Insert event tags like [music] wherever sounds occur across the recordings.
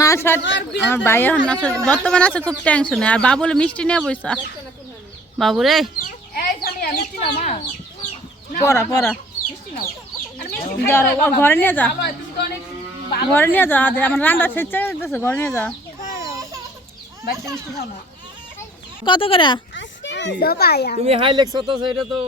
না ছাড় আমার ভাই এখন আছে বর্তমানে আছে খুব টেনশনে আর বাবুলে মিষ্টি নিয়ে বইসা। বাবু রে। পড়া পড়া। ঘরে নিয়ে যা। ঘরে নিয়ে যা আমার রান্না শেষে ঘরে নিয়ে যা। না। কত করে? তুমি হাইলেক্স হতো সেটা তো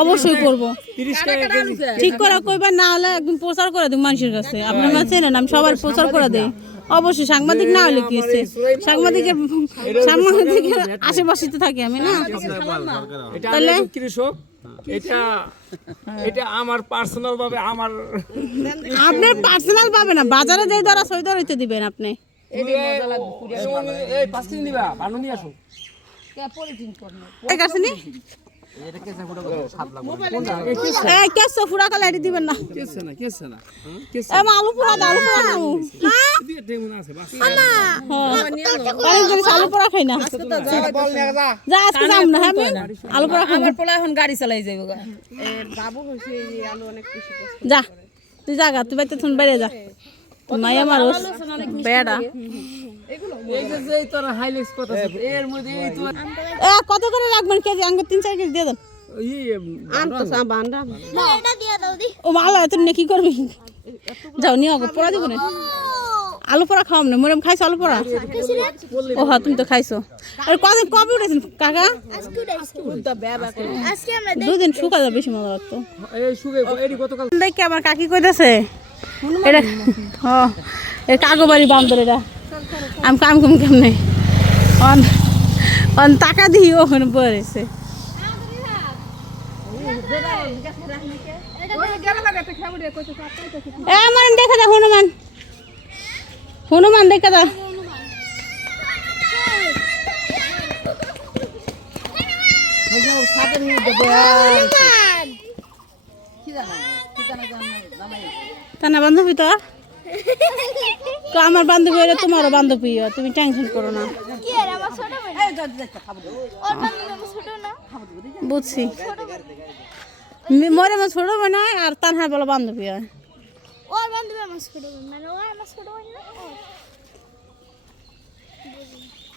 অবশ্যই করব তিরিশ টাকা কেজি ঠিক করে কইবার না হলে একদম প্রচার করে দিই মানুষের কাছে আপনার কাছে না আমি সবার প্রচার করে দেই অবশ্যই সাংবাদিক না হলে কি হচ্ছে সাংবাদিকের সাংবাদিকের আশেপাশে তো থাকি আমি না তাহলে? কৃষক এটা এটা আমার পার্সোনাল ভাবে আমার আপনার পার্সোনাল পাবে না বাজারে যেই দ্বারা সই দিবেন আপনি এই পাঁচ নিবা বানু নিয়ে আসো দিবেন না। কেসে না কেসে না। কেসে। এ মা আলু পোড়া আলু খাই না। যা আজকে যাম না হ্যাঁ আলু পোড়া আমার পোলা এখন গাড়ি চালাই যাইব গা। যা তুই জাগা তুই বাইতে শুন বাইরে যা। মাইয়া মানুষ। বেড়া। এই যে যে তোর হাইলেক্স কথা আছে এর মধ্যে এই তো এ কত করে রাখবেন কেজি? আঙ্গুর তিন চার কেজি দিয়ে দেন। ও কি করবি? যাও নিয়ে পোড়া না। আলু পোড়া খাওয়াম না মরিম খাইছো আলু পোড়া? ও হ্যাঁ তুমি তো খাইছো। আর কদিন কবে উঠেছেন কাকা? দুদিন শুকা যাবে বেশি মজা লাগতো। দেখি আমার কাকি কইতাছে। এটা হ্যাঁ এর কাগো বাড়ি বান্দর এটা। আমি কাম কাম কেমনে অন অন টাকা দিই ওখানে পড়েছে আমার দেখা দা হনুমান। হনুমান দেখা দা তা না বান্ধবী তো? তো আমার বান্ধবী হলে তোমারও বান্ধবী হয়, তুমি টেনশন করো না। বুঝছি। মোর আমার ছোট বোন হয় আর তানহা বলো বান্ধবী হয়। ওর বান্ধবী আমার ছোট বোন মানে ও আমার ছোট বোন না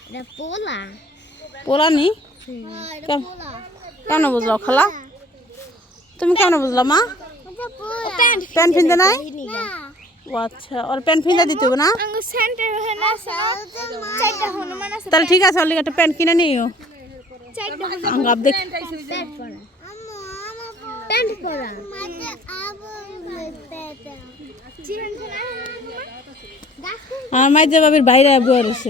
এটা পোলা। পোলানি হ্যাঁ, এটা কেম- পোলা। কেন বুঝলো খালা? তুমি কেন বুঝলো মা? প্যান্ট প্যান্ট ফিনতে নাই? ও আচ্ছা ওর প্যান্ট ফিনতে দিতে হবে না? হনুমান আছে তাহলে ঠিক আছে ওর একটা প্যান্ট কিনে নিও। আঙ্গাপ দেখ। প্যান্ট পরা। আমার মাইজে বাবির বাইরে বয়ে রয়েছে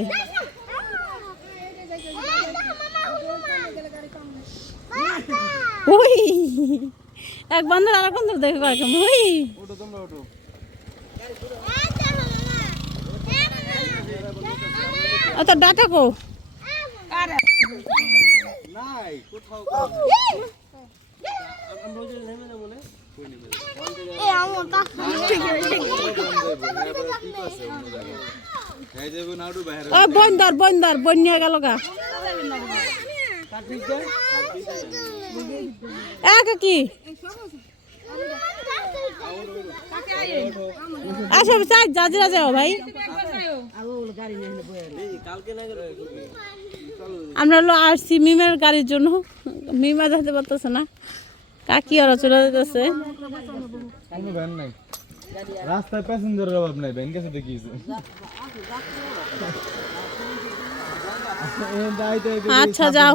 ওই। এক বান্ধব আর এক বান্ধব দেখে করে কেমন ওই। অত ডাটা কো এ আমার তা ও বইন্দর বইন্দর বন্যা গেল গা। এক কি? আসো চাই জাজিরা যাও ভাই। আমরা হলো আসছি মিমের গাড়ির জন্য। মিমা যেতে পারতেছে না। কাকি ওরা চলে যেতেছে রাস্তায় প্যাসেঞ্জারের অভাব নাই কাছে দেখিয়েছে আচ্ছা যাও।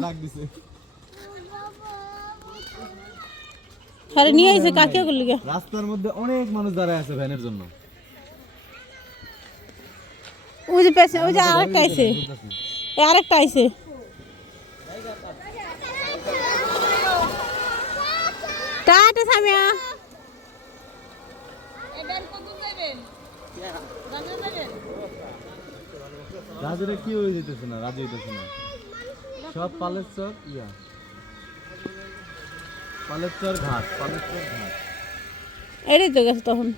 আরে নিয়ে আইছে কাকে করলি গে? রাস্তার মধ্যে অনেক মানুষ দাঁড়ায় আছে ভ্যানের জন্য। ওই যে পেছে ওই যে আরেকটা আইছে। আরেকটা আইছে। টাটা সামিয়া। রাজুরে কি হয়ে যেতেছে না? রাজু হইতেছে না। সব পালের চর ইয়া। পালেশ্বর তো গেছে তখন।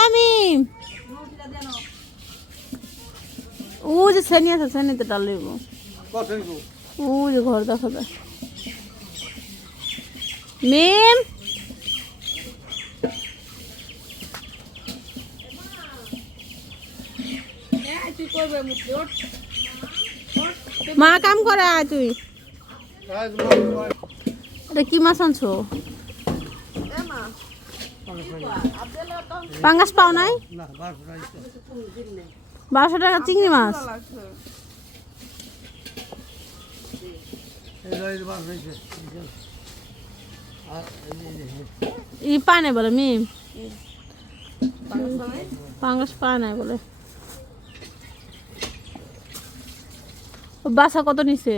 আমি। ও যে শ্রেণি আছে শ্রেণীতে টালিব ও যে ঘর দেখা যায় মেম। মা কাম করা তুই। এটা কি মাছ আনছো? পাঙ্গাস পাও নাই? বারোশো টাকা চিংড়ি মাছ। ই পায় নাই বলে মি পাঙ্গাস পায় নাই বলে। বাসা কত নিছে?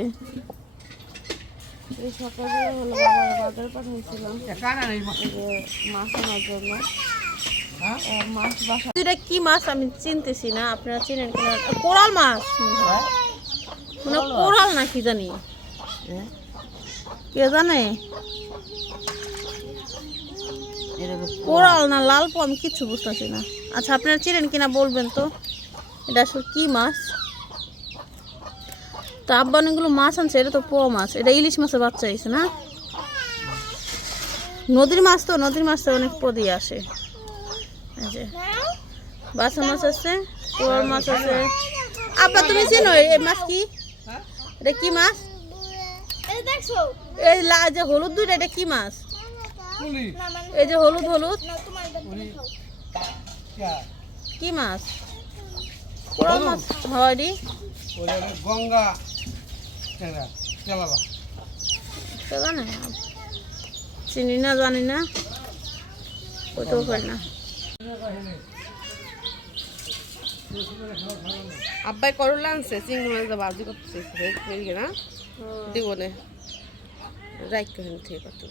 এটা কি মাছ? আমি চিনতেছি না আপনারা চিনেন কিনা? কোরাল মাছ মনে হয়। কোরাল না কি জানি? কে জানে? কোরাল। না লাল পো আমি কিচ্ছু বুঝতেছি না। আচ্ছা আপনারা চিনেন কিনা বলবেন তো। এটা আসলে কি মাছ? তো আব্বা অনেকগুলো মাছ আনছে এটা তো পোয়া মাছ এটা ইলিশ মাছের বাচ্চা হয়েছে না? নদীর মাছ তো নদীর মাছ তো অনেক পদি আসে। এই যে বাসা মাছ আছে পোয়ার মাছ আছে। আব্বা তুমি চেনো এই মাছ কি? এটা কি মাছ? এই লা যে হলুদ দুধ এটা কি মাছ? মানে এই যে হলুদ হলুদ। না কি? মাছ? কোরাল মাছ হয় গঙ্গা। জানে চিনি না জানি না। ওইটাও পারি না। আব্বাই করলা আনছে চিংড়ি মাছ ভাজি করতেছে না দিব নে। রাইট করে থেকে করতে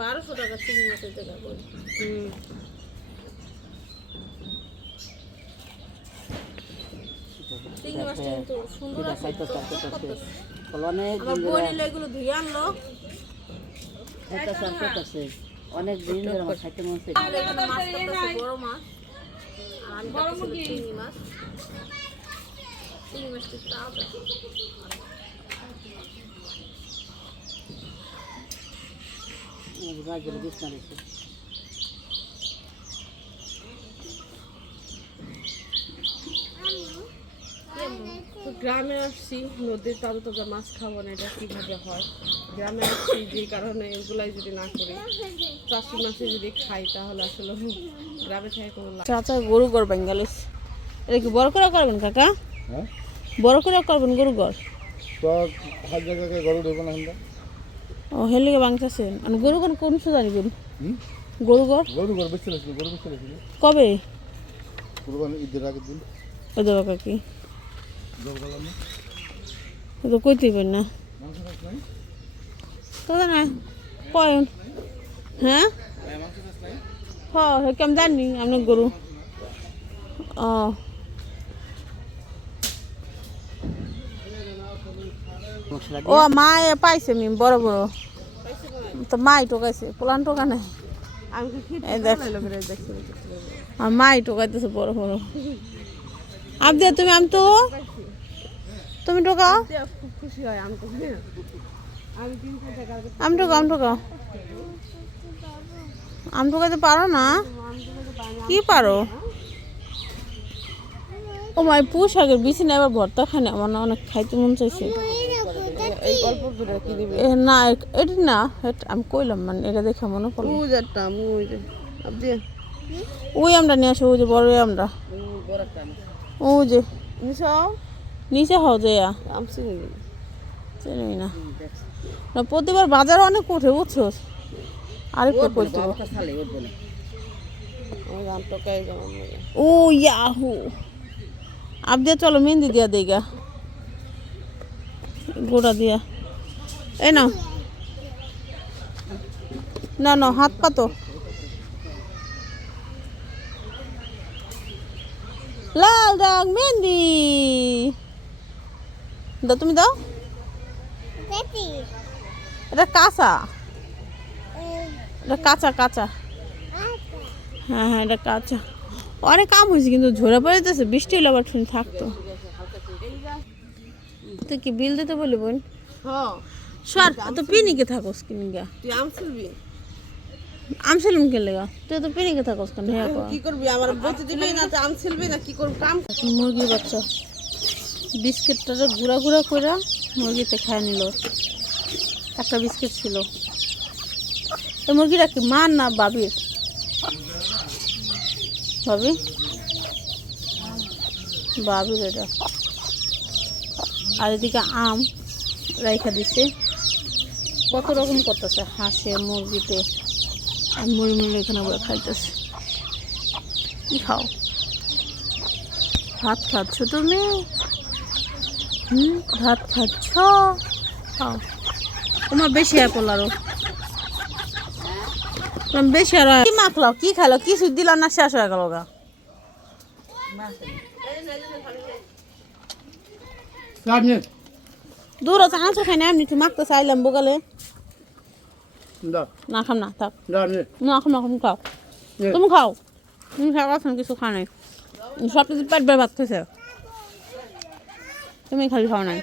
বারোশো টাকা চিংড়ি মাছের জায়গা হুম চিংড়ি মাছটা কিন্তু সুন্দর আছে চকচক করতেছে। অনেক দিন ধরে আমার খাইতে মন মাছ বড় মাছ। চিংড়ি মাছ। চিংড়ি মাছটা তাজা গাজর বিছনা দিছে। তো গ্রামে আসছি নদীর তাজা তাজা মাছ খাব না এটা কীভাবে হয়? গ্রামে আসছি যে কারণে এগুলাই যদি না করি চাষি মাছে যদি খাই তাহলে আসলে গ্রামে থেকে কোনো চাচা গরু গড় বেঙ্গালিস। এটা কি বড় করে করবেন কাকা? হ্যাঁ? বড় করে করবেন গরু গড়? ও হেলিকে বাংলাদেশেন আর গরু গড় কোন সুদানি গরু গরু গড়? গরু গরু বেঁচে ছিল গরু বেঁচে ছিল কবে? কুরবানি ঈদের আগের দিন। ও দেবা কাকি। তো কইতে পারি না তো না কয়ন হ্যাঁ? হ কেমন জানি আপনি গরু। ও। ও মা এ পাইছে মি বড় বড়। তো মাই টোকাইছে পোলান টোকা নাই? দেখ। মাই টোকাইতেছে বড় বড়। আপ দিয়ে তুমি আম তো? তুমি খুশি হয় আমি তো আমি তিনশো আম টোকাইতে পারো না? কি পারো? ও মাই পুষ আগের বিছিনা এবার ভর্তা খাই না আমার অনেক খাইতে মন চাইছে। না এটা না এটা আমি কইলাম মানে এটা দেখে মনে পড়ল। ওই আমরা নিয়ে আসো ওই যে বড় আমরা ও যে নিচে হও যে চিনি না না প্রতিবার বাজার অনেক উঠে বুঝছ আরেকটু করতে ও ইয়াহু আপ দিয়া চলো মেহেন্দি দিয়া দেগা গোড়া দিয়া এই নাও না না হাত পাতো লাল রং মেহেন্দি দাও তুমি দাও। এটা কাঁচা। এটা কাঁচা কাঁচা। হ্যাঁ হ্যাঁ এটা কাঁচা। অনেক কাম হয়েছে কিন্তু ঝরে পড়ে যেতেছে বৃষ্টি হলে আবার শুনে থাকতো। তুই কি বিল দিতে বলি বোন? হ্যাঁ সর তো পিনিকে থাকোস কিনিগা। তুই আম ছিলবি আম ছিলুম কে লেগা তুই তো কথা কি? করবি? আমার বলতে দিবি না তো আম ছিলবি না কি করবি? কাম মুরগির বাচ্চা? বিস্কিটটা গুঁড়া গুঁড়া করে মুরগিতে খায় নিল। একটা বিস্কিট ছিল। এই মুরগিটা কি মার না বাবির? বাবি বাবির এটা। আর এদিকে আম রাইখা দিছে। কত রকম করতেছে হাঁসে মুরগিতে? আর মুড়ি মুড়ি এখানে বলে খাইতেছে। কি খাও? ভাত খাচ্ছ তুমি? হুম ভাত খাচ্ছ? খাও। তোমার বেশি অ্যাপল আরও। তোমার বেশি আরও কি মাখলো? কি খালো কিছু দিলাম না শেষ হয়ে গেল গা। দূর আছে আঁচো খাই না এমনি তুই মাখতে চাইলাম বোকালে। না। খাম না থাক। না খাম না খাম খাও। তুমি খাও। তুমি খাও এখন কিছু খা নাই। সব কিছু পেট বের ভাত খেয়েছে তুমি খালি খাও নাই।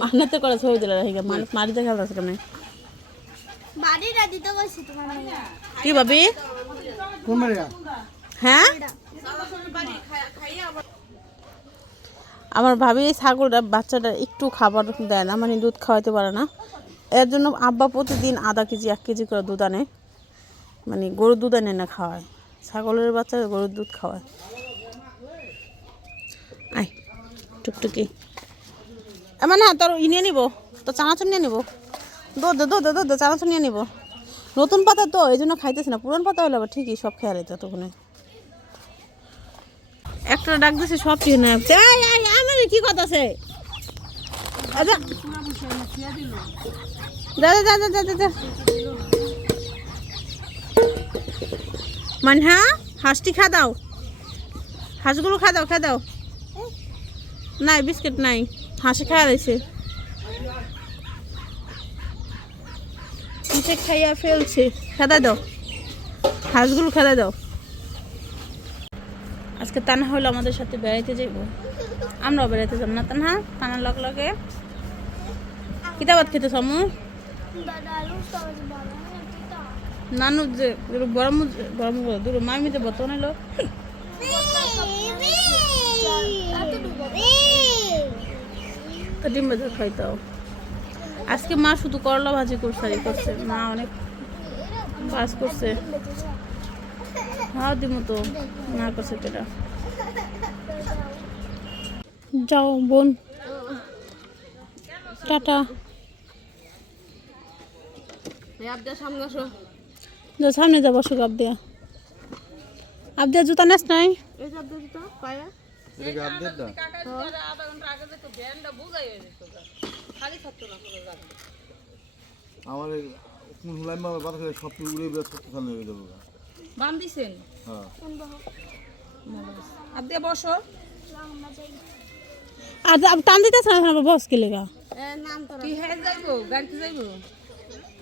মানাতে করে ছবি দিলে রাখিকে মানুষ মারিতে কেন বলছি তোমার মেয়ে। কি ভাবি? হ্যাঁ? আমার ভাবি এই ছাগলটা বাচ্চাটা একটু খাবার দেয় না মানে দুধ খাওয়াতে পারে না। এর জন্য আব্বা প্রতিদিন আধা কেজি, এক কেজি করে দুধ আনে। মানে গরুর দুধ আনে না খাওয়ায়। ছাগলের বাচ্চা গরুর দুধ খাওয়ায়। আয়, টুকটুকি। এমন হ্যাঁ তোর ই নিয়ে নিবো তো চানাচুর নিয়ে নিবো। দুধ দুধ দুধ চানাচুর নিয়ে নিবো। নতুন পাতা তো, এই জন্য খাইতেছে না। পুরান পাতা হলে আবার ঠিকই সব খেয়াল হইতো তখন একটা ডাক দিছে, সব ঠিক না কি কথা আছে আচ্ছা। যা যা যা যা যা যা মানে হ্যাঁ হাঁসটি খা দাও। হাঁসগুলো খা দাও খা দাও। নাই, বিস্কিট নাই। হাঁসে খাওয়া রয়েছে। খাইয়া ফেলছে। খেদা দাও হাঁসগুলো খেদা দাও আজকে তানা হলো আমাদের সাথে বেড়াইতে যাইব। আমরাও বেড়াইতে যাব না তানা তানার লগ লগে। কিতাবাত খেতে সমু? নানু যে গরম গরম দূর মামিতে বর্তমানে লো ডিম বেজা খাইতাও আজকে মা শুধু করলা ভাজি করছে করছে। মা অনেক কাজ করছে। হ্যাঁ দিমু তো না করছে কেটা যাও বোন। টাটা। সামনে যাব সুখ আবদিয়া আবদিয়া জুতা নেস নাই? আমার এই কোন হুলাই মামা কথা করে সব উড়ে বেড়ে সব খান হয়ে যাবে বাম দিছেন হ্যাঁ। আর বসো। আর টান দিতেছ না আবার বস কে লেগা?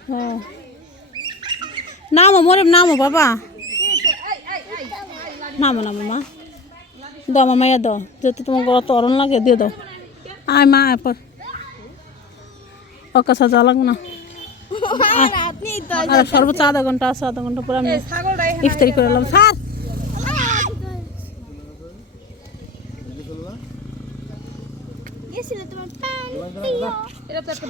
হ্যাঁ নামো মোরে নামো বাবা। নামো নামো মা। দাও আমার মাইয়া দাও। যেহেতু তোমার গলা তো অরণ লাগে দিয়ে দাও। আয় মা আয় পর। অকাশা যাওয়া লাগবে না। [laughs] আর সর্বোচ্চ আধা ঘণ্টা আছে আধা ঘণ্টা পরে আমি ইফতারি করে এলাম। স্যার গেছিল তোমার প্যান্ট এটা তো একটা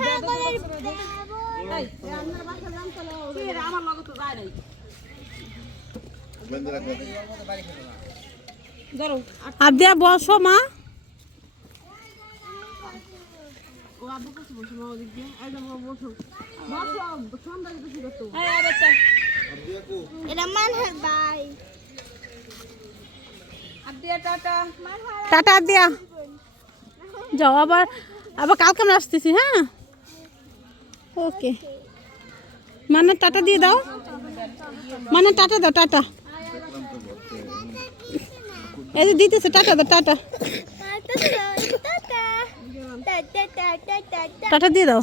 আমার লগে তো যায় নাই। বেঁধে রাখবে আবদিয়া বসো মা। দিয়ে। টাটা। টাটা আবদিয়া যাও আবার। আবার কালকে আমরা আসতেছি হ্যাঁ? ওকে মানে টাটা দিয়ে দাও। মানে টাটা দাও টাটা। এই যে দিতেছে টাটা দাও টাটা। টাটা দিয়ে দাও।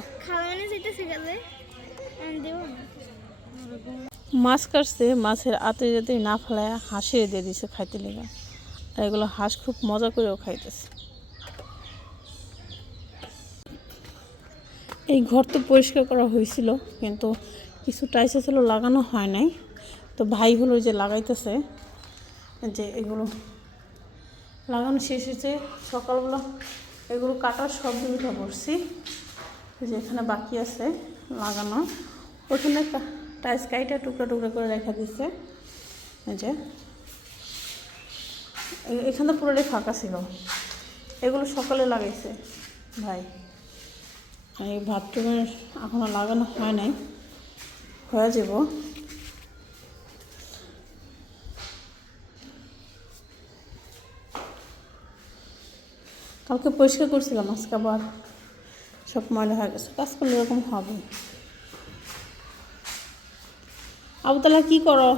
মাছ কাটছে মাছের আতে যাতে না ফেলায় হাঁসে দিয়ে দিছে খাইতে লেগে। আর এগুলো হাঁস খুব মজা করেও খাইতেছে। এই ঘর তো পরিষ্কার করা হয়েছিল, কিন্তু কিছু টাইস ছিল লাগানো হয় নাই। তো ভাই হলো যে লাগাইতেছে, যে এগুলো লাগানো শেষ হয়েছে। সকালবেলা এগুলো কাটার সব উঠে পড়ছি যে এখানে বাকি আছে লাগানো। ওখানে টাইস কাইটা টুকরা টুকরা করে রেখে দিচ্ছে যে। এখানে পুরোটাই ফাঁকা ছিল। এগুলো সকালে লাগাইছে ভাই। এই বাথরুমের এখনও লাগানো হয় নাই। হয়ে যাব। কালকে পরিষ্কার করছিলাম, আজকে আবার সব ময়লা হয়ে গেছে। কাজ করলে এরকম হবে। আবুতালা কি করো?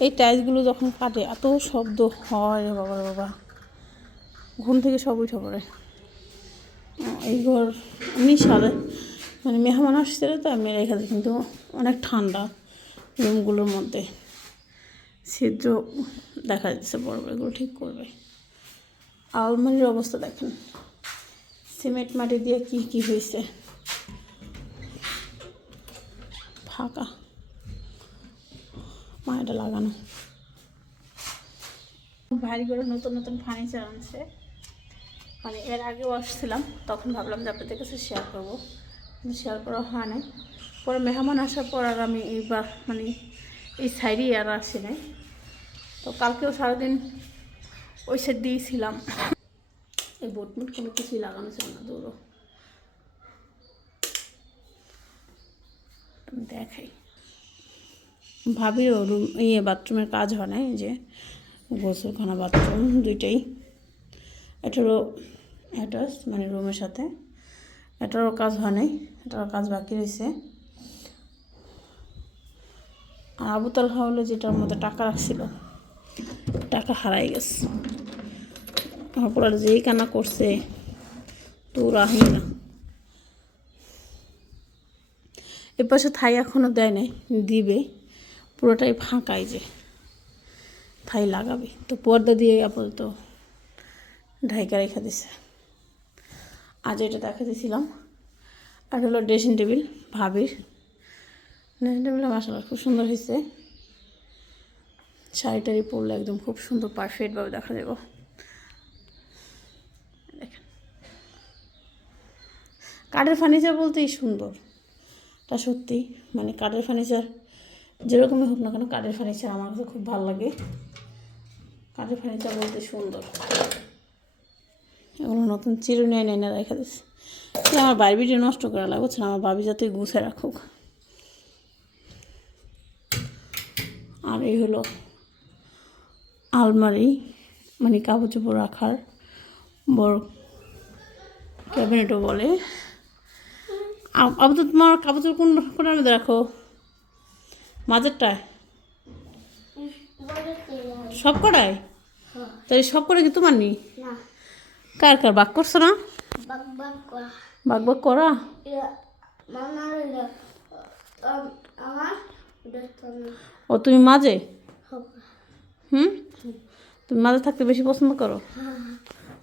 এই টাইলসগুলো যখন কাটে, এত শব্দ হয় রে বাবা বাবা। ঘুম থেকে সব উঠে এই ঘর এমনি সাদা মানে মেহমান আসছিল তো, আমি দিই কিন্তু অনেক ঠান্ডা রুমগুলোর মধ্যে। ছিদ্র দেখা যাচ্ছে, বড় বড় এগুলো ঠিক করবে। আলমারির অবস্থা দেখেন। সিমেন্ট মাটি দিয়ে কি কি হয়েছে? ফাঁকা। মায়াটা লাগানো। ভারী করে নতুন নতুন ফার্নিচার আনছে। মানে এর আগেও আসছিলাম, তখন ভাবলাম যে আপনাদের কাছে শেয়ার করব। শেয়ার করা হয় নাই। পরে মেহমান আসার পর আর আমি এইবার মানে এই সাইডেই আর আসি নাই। তো কালকেও সারাদিন ওই সাইড দিয়েছিলাম এই বোটমুট কোনো কিছুই লাগানো ছিল না দৌড়ো দেখাই। ভাবিরও রুম ইয়ে বাথরুমের কাজ হয় না যে গোসলখানা বাথরুম দুইটাই। এটারও অ্যাটাচ মানে রুমের সাথে। এটারও কাজ হয় নাই, এটারও কাজ বাকি রয়েছে। আর আবুতাল হলো যেটার মধ্যে টাকা রাখছিল, টাকা হারাই গেছে। আর যেই কানা করছে তোর আহি না। এ পাশে থাই এখনও দেয় নাই, দিবে। পুরোটাই ফাঁকাই যে, থাই লাগাবে। তো পর্দা দিয়ে আপাতত ঢাইকা রেখে দিছে। আজ এটা দেখা দিয়েছিলাম আর হলো ড্রেসিং টেবিল ভাবির। ড্রেসিং টেবিল মাসাল্লাহ খুব সুন্দর হয়েছে শাড়ি টাড়ি পরলে একদম খুব সুন্দর পারফেক্টভাবে দেখা যাবে দেখেন। কাঠের ফার্নিচার বলতেই সুন্দর। তা সত্যি মানে কাঠের ফার্নিচার যেরকমই হোক না কেন, কাঠের ফার্নিচার আমার কাছে খুব ভালো লাগে। কাঠের ফার্নিচার বলতে সুন্দর। এগুলো নতুন চিরুনি এনে এনে রেখে দিচ্ছি আমার বাড়ি ভিডিও নষ্ট করা লাগে বুঝছেন আমার বাবি যাতে গুছে রাখুক। আর এই হলো আলমারি মানে কাপড় চোপড় রাখার বড় ক্যাবিনেটও বলে। আবু তোমার কাপড় চোপড় কোন কোনটার মধ্যে রাখো? মাঝেরটায় সব কটায় তাই সব করে কি তোমার নি না কার কার? বাক করছ না? বাক বাক করা। ও তুমি মাঝে? হুম? তুমি মাঝে থাকতে বেশি পছন্দ করো?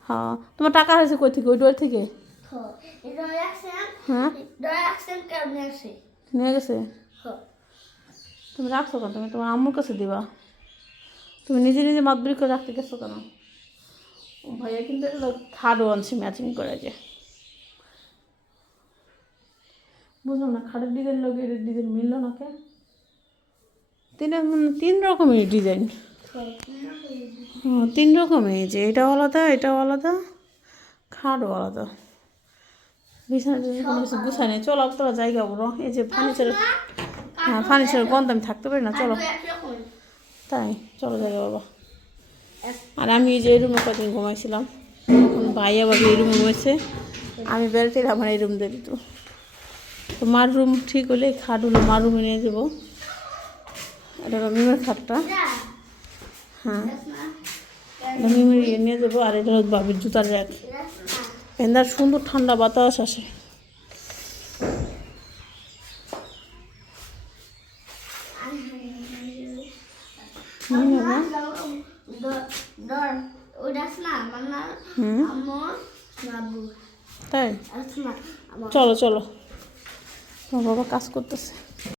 হ্যাঁ। তোমার টাকা হয়েছে কই থেকে? ওই ডোর থেকে? হ্যাঁ। নিয়ে গেছে? তুমি রাখছো কেন? তুমি তোমার আম্মুর কাছে দিবা। তুমি নিজে নিজে মাতবরি করে রাখতে গেছো কেন? ভাইয়া কিন্তু এটা খাটও আনছে ম্যাচিং করে যে। বুঝলাম না খাটের ডিজাইন লোক এর ডিজাইন মিললো না কে তিন তিন রকমের ডিজাইন তিন রকমের যে, এটাও আলাদা এটাও আলাদা খাটও আলাদা। বিছানা কোনো কিছু গুছাই নেই। চলো তোরা জায়গা বড় এই যে ফার্নিচার হ্যাঁ ফার্নিচার গন্ধ আমি থাকতে পারি না, চলো। তাই, চলো জায়গা বাবা আর আমি এই যে এই রুমে কদিন ঘুমাইছিলাম। ভাই আবার এই রুমে ঘুমাইছে আমি বেড়াতে আমার এই রুম দিয়ে তো মার রুম ঠিক হলে খাট হলো মার রুমে নিয়ে যাব। এটা হলো মিমের খাটটা। হ্যাঁ। এটা মিমের ইয়ে নিয়ে যাব আর এটা বাবির জুতার র্যাক। এন্দার সুন্দর ঠান্ডা বাতাস আসে হুম বাবা দর ওটা না মামা হুম আম্মু বাবু তাই? আসনা চলো চলো। বাবা কাজ করতেছে।